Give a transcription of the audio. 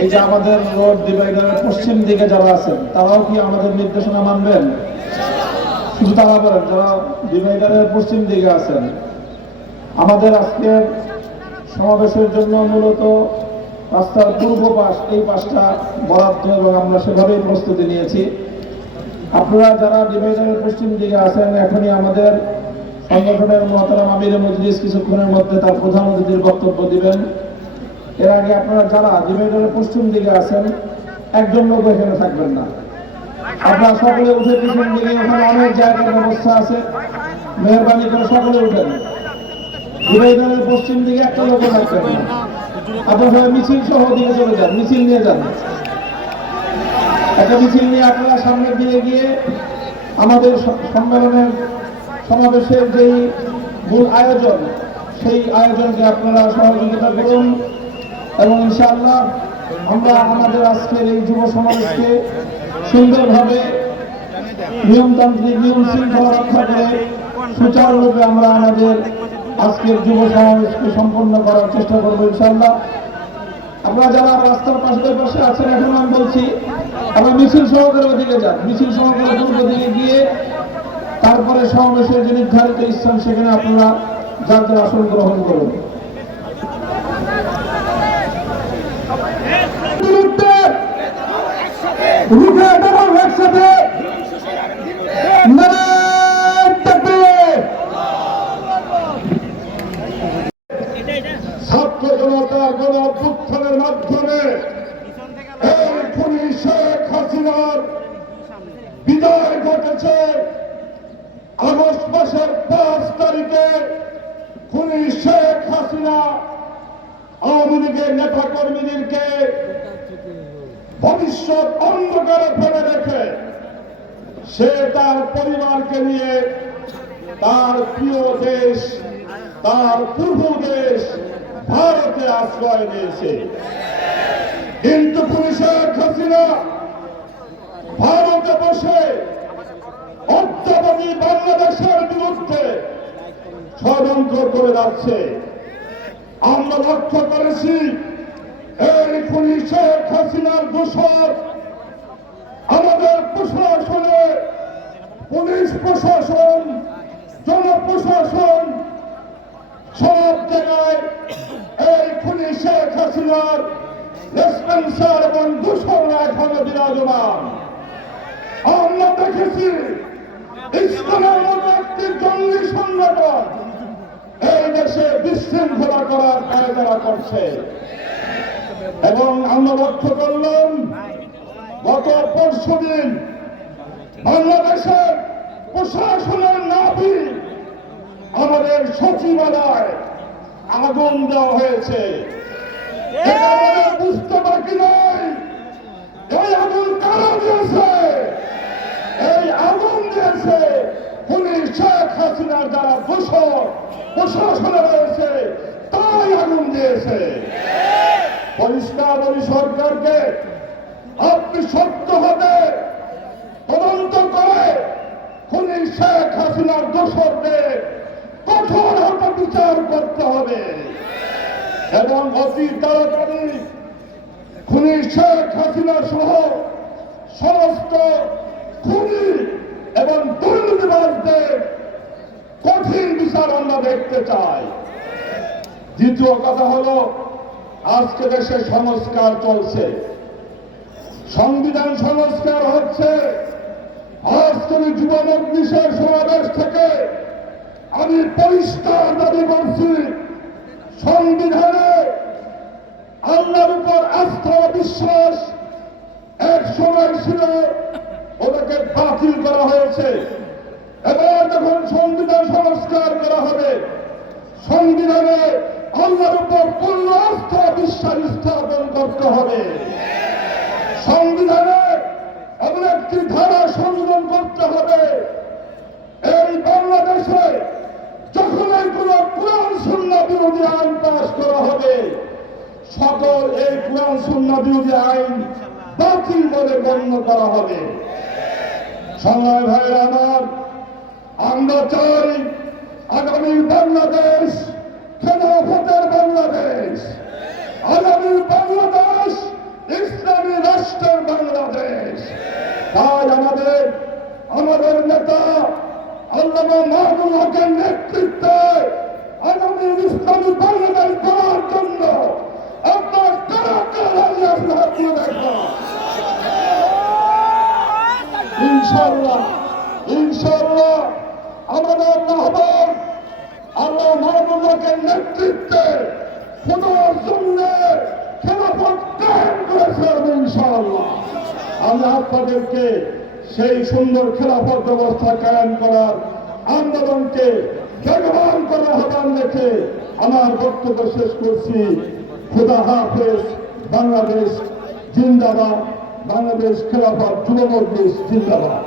এই যে আমাদের রোড ডিভাইডারের পশ্চিম দিকে যারা আছেন তারাও কি আমাদের নির্দেশনা মানবেন? শুধু তারা বলেন যারা ডিভাইডারের পশ্চিম দিকে আছেন। আমাদের আজকের সমাবেশের জন্য মূলত রাস্তার পূর্ব পাশ, এই পাশটা বরাদ্দ এবং আমরা সেভাবেই প্রস্তুতি নিয়েছি। আপনারা যারা ডিভাইডারের পশ্চিম দিকে আছেন, এখনই আমাদের সংগঠনের মহতারাম আমিরে মজলিস কিছুক্ষণের মধ্যে তার প্রধান অতিথির বক্তব্য দিবেন। এর আগে আপনারা যারা ডিভাইডারের পশ্চিম দিকে আছেন, একজন লোক এখানে থাকবেন না। আপনারা সকলে উঠে পিছন দিকে, ওখানে অনেক জায়গার ব্যবস্থা আছে, মেহরবানি করে সকলে উঠেন। ডিভাইডারের পশ্চিম দিকে একটা লোক থাকবেন না। আপনারা মিছিল সহ দিকে চলে যান, মিছিল নিয়ে যান। একটা মিছিল নিয়ে আপনারা সামনের দিকে গিয়ে আমাদের সম্মেলনের সমাবেশের যেই মূল আয়োজন, সেই আয়োজনকে আপনারা সহযোগিতা করুন এবং ইনশাআল্লাহ আমরা আমাদের আজকের এই যুব সমাবেশকে সুন্দরভাবে নিয়মতান্ত্রিক নিয়ম শৃঙ্খলা রক্ষা করে সুচারুরূপে আমরা আমাদের আজকের যুব সমাবেশকে সম্পন্ন করার চেষ্টা করবো ইনশাআল্লাহ। আপনারা যারা রাস্তার পাশে আছেন, এখন আমি বলছি আমরা মিছিল সহকারে ওদিকে যান, মিছিল সহকারে পূর্ব দিকে গিয়ে তারপরে সমাবেশের যে নির্ধারিত স্থান সেখানে আপনারা যার যার আসন গ্রহণ করুন। ছাত্র জনতার গণ অভ্যুত্থানের মাধ্যমে এই খুনি শেখ হাসিনার বিদায় ঘটেছে। আগস্ট মাসের 5 তারিখে খুনি শেখ হাসিনা আওয়ামী লীগের নেতা কর্মীদেরকে ভবিষ্যৎ অন্ধকারে ফেলে রেখে সে তার পরিবারকে নিয়ে তার প্রিয় দেশ, তার পূর্ব দেশ ভারতে আশ্রয় নিয়েছে। কিন্তু খুনি শেখ হাসিনা ভারতে বসে অদ্যাবধি বাংলাদেশের বিরুদ্ধে ষড়যন্ত্র করে যাচ্ছে। আমরা লক্ষ্য করেছি এই খুনি শেখ হাসিনার দোষর আমাদের প্রশাসনে, পুলিশ প্রশাসন, জনপ্রশাসন, সব জায়গায় এই খুনি শেখ হাসিনার রেসপন্সার এবং দোষররা এখনো বিরাজমান। আমরা দেখেছি ইসলামের মতো একটি জঙ্গি সংগঠন এই দেশে বিশৃঙ্খলা করার কায়দারা করছে এবং আমরা লক্ষ্য করলাম গত পরশুদিন বাংলাদেশের প্রশাসনের নাভি আমাদের সচিবালয় আগুন দেওয়া হয়েছে। এটা আমাদের বুঝতে বাকি নয় এই আগুন কারা দিয়েছে। এই আগুন দিয়েছে খুনি শেখ হাসিনার যারা দোষর প্রশাসনে রয়েছে, তাই আগুন দিয়েছে। পরিষ্কার বলি সরকারকে, আপনি সত্যভাবে তদন্ত করে খুনি শেখ হাসিনার দোষরদের কঠোর হাতে বিচার করতে হবে এবং অতি তাড়াতাড়ি খুনি শেখ হাসিনা সহ সমস্ত খুনি এবং দুর্নীতিবাজদের কঠিন বিচার আমরা দেখতে চাই। দ্বিতীয় কথা হলো, আজকে দেশে সংস্কার চলছে, সংবিধান সংস্কার হচ্ছে। আজকের যুব মজলিসের সমাবেশ থেকে আমি পরিষ্কার দাবি করছি, সংবিধানে আল্লাহর উপর আস্থা বিশ্বাস এক সময় ছিল, ওটাকে বাতিল করা হয়েছে। এবার যখন সংবিধান সংস্কার করা হবে, সংবিধানে আল্লাহর উপর পূর্ণ আস্থা বিশ্বাস স্থাপন করতে হবে। সংবিধানে এমন একটি ধারা সংশোধন করতে হবে, এই বাংলাদেশে যখনই কোন কোরআন সুন্নাহ বিরোধী আইন পাস করা হবে, সকল এই কোরআন সুন্নাহ বিরোধী আইন বাতিল বলে গণ্য করা হবে। সংগ্রামী ভাইয়েরা আমার, আমরা চাই আগামী বাংলাদেশ খেলাফতের বাংলাদেশ, আগামী বাংলাদেশ তাই আমাদের নেতা আল্লামা মাহমুদ হকের নেতৃত্বে আগামী ইসলামী বাংলাদেশ করার জন্য আপনার কারা কারা রাজি আছেন হাত দিয়ে দেখবেন। ইনশাআল্লাহ আমাদের আহ্বান আল্লাহ মাহমুদ হকের নেতৃত্বে খোদার জন্য খেলাফত কায়েম করেছেন ইনশাআল্লাহ। আমি আপনাদেরকে সেই সুন্দর খেলাফত ব্যবস্থা কায়েম করার আন্দোলনকে বেগবান করার আহ্বান রেখে আমার বক্তব্য শেষ করছি। খোদা হাফেজ। বাংলাদেশ জিন্দাবাদ। বাংলাদেশ খেলাফত যুব মজলিস জিন্দাবাদ।